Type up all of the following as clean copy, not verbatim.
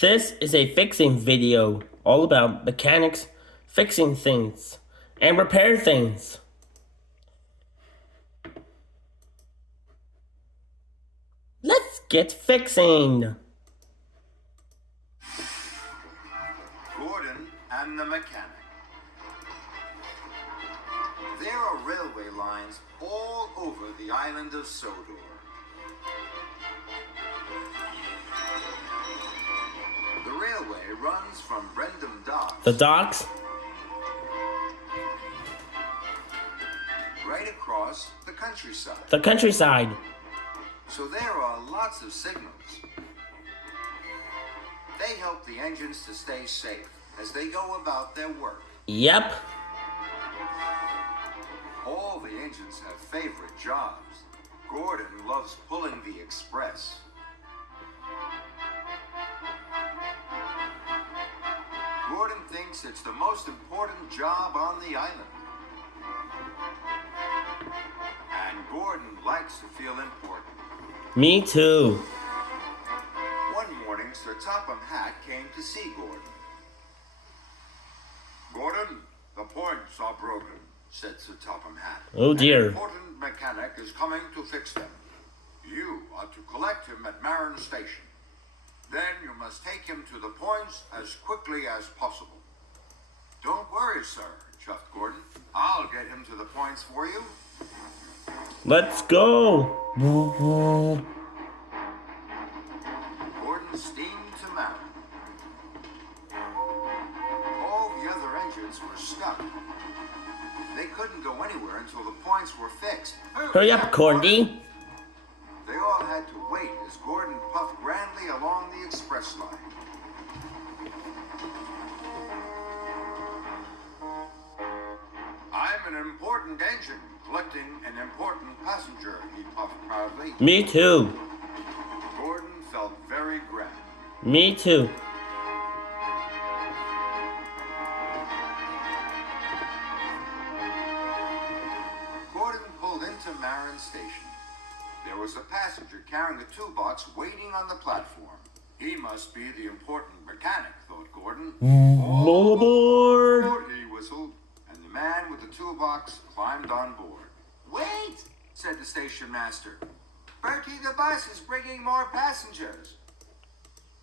This is a fixing video all about mechanics, fixing things, and repair things. Let's get fixing. Gordon and the mechanic. There are railway lines all over the island of Sodor. The railway runs from Brendam Docks. The docks? Right across the countryside. The countryside. So there are lots of signals. They help the engines to stay safe as they go about their work. Yep. All the engines have favorite jobs. Gordon loves pulling the express. Gordon thinks it's the most important job on the island. And Gordon likes to feel important. Me too. One morning, Sir Topham Hatt came to see Gordon. Gordon, the points are broken, said Sir Topham Hatt. Oh dear. An important mechanic is coming to fix them. You are to collect him at Marin Station. Then you must take him to the points as quickly as possible. Don't worry, sir, chuffed Gordon. I'll get him to the points for you. Let's go. Gordon steamed to Marin. All the other engines were stuck. They couldn't go anywhere until the points were fixed. Hurry up, Courtney. They all had to wait as Gordon puffed grandly along the express line. I'm an important engine, collecting an important passenger, he puffed proudly. Me too. Gordon felt very grand. Me too. Gordon pulled into Marin Station. There was a passenger carrying a toolbox waiting on the platform. He must be the important mechanic, thought Gordon. All aboard! He whistled, and the man with the toolbox climbed on board. Wait, said the station master. Bertie the bus is bringing more passengers.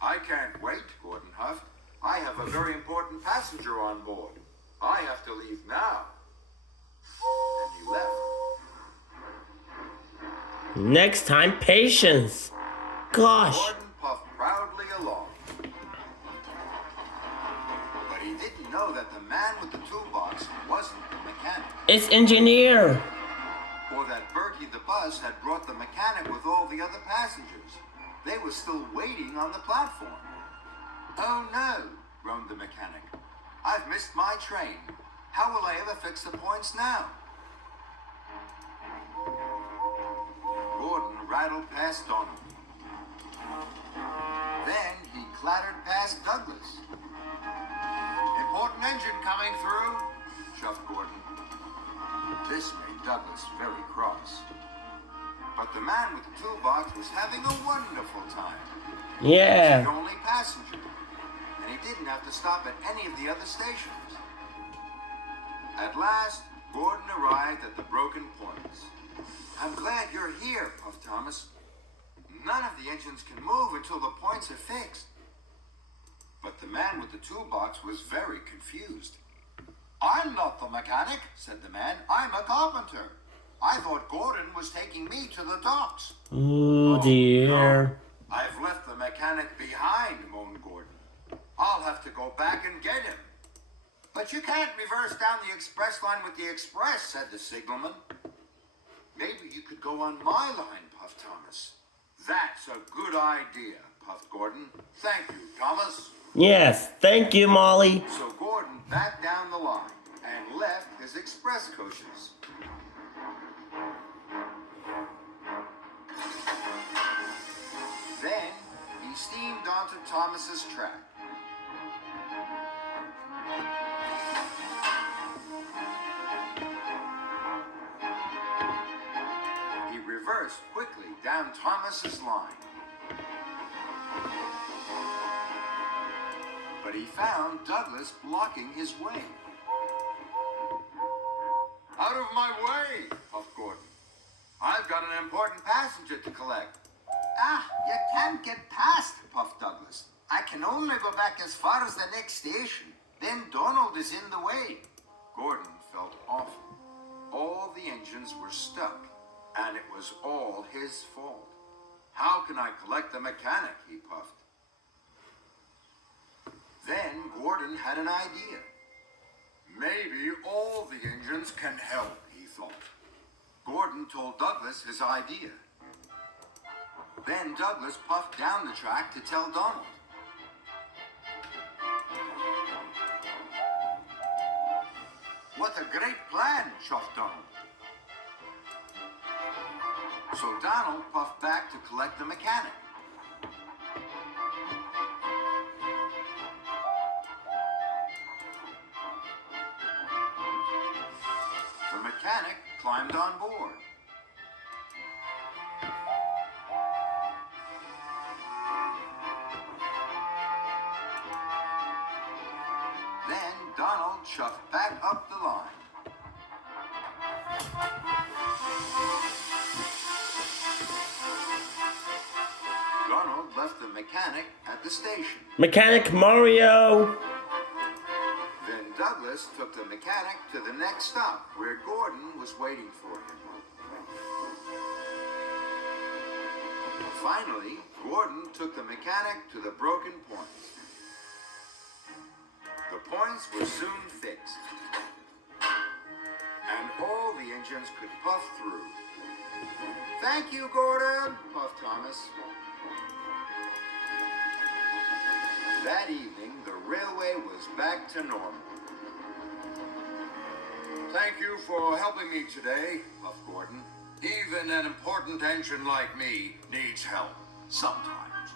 I can't wait, Gordon huffed. I have a very important passenger on board. I have to leave now. And he left. Next time, patience. Gosh. Gordon puffed proudly along. But he didn't know that the man with the toolbox wasn't the mechanic. It's engineer. Or that Bertie the bus had brought the mechanic with all the other passengers. They were still waiting on the platform. Oh no, groaned the mechanic. I've missed my train. How will I ever fix the points now? Gordon rattled past Donald. Then he clattered past Douglas. Important engine coming through, chuffed Gordon. This made Douglas very cross. But the man with the toolbox was having a wonderful time. He was Yeah. the only passenger, and he didn't have to stop at any of the other stations. At last, Gordon arrived at the broken points. I'm glad you're here, puffed Thomas. None of the engines can move until the points are fixed. But the man with the toolbox was very confused. I'm not the mechanic, said the man. I'm a carpenter. I thought Gordon was taking me to the docks. Oh dear. No, I've left the mechanic behind, moaned Gordon. I'll have to go back and get him. But you can't reverse down the express line with the express, said the signalman. Maybe you could go on my line, puffed Thomas. That's a good idea, puffed Gordon. Thank you, Thomas. Yes, thank you, Molly. So Gordon backed down the line and left his express coaches. Then he steamed onto Thomas's track. He reversed quickly down Thomas's line. but he found Douglas blocking his way. Out of my way, puffed Gordon. I've got an important passenger to collect. Ah, you can't get past, puffed Douglas. I can only go back as far as the next station. Then Donald is in the way. Gordon felt awful. All the engines were stuck, and it was all his fault. How can I collect the mechanic, he puffed. Then Gordon had an idea. Maybe all the engines can help, he thought. Gordon told Douglas his idea. Then Douglas puffed down the track to tell Donald. What a great plan, chuffed Donald. So Donald puffed back to collect the mechanic. The mechanic climbed on board. Then Donald chuffed back up the line. Donald left the mechanic at the station. Mechanic Mario! Then Douglas took the mechanic to the next stop, where Gordon was waiting for him. Finally, Gordon took the mechanic to the broken points. The points were soon fixed, and all the engines could puff through. "Thank you, Gordon," puffed Thomas. That evening, the railway was back to normal. "Thank you for helping me today," puffed Gordon. "Even an important engine like me needs help sometimes."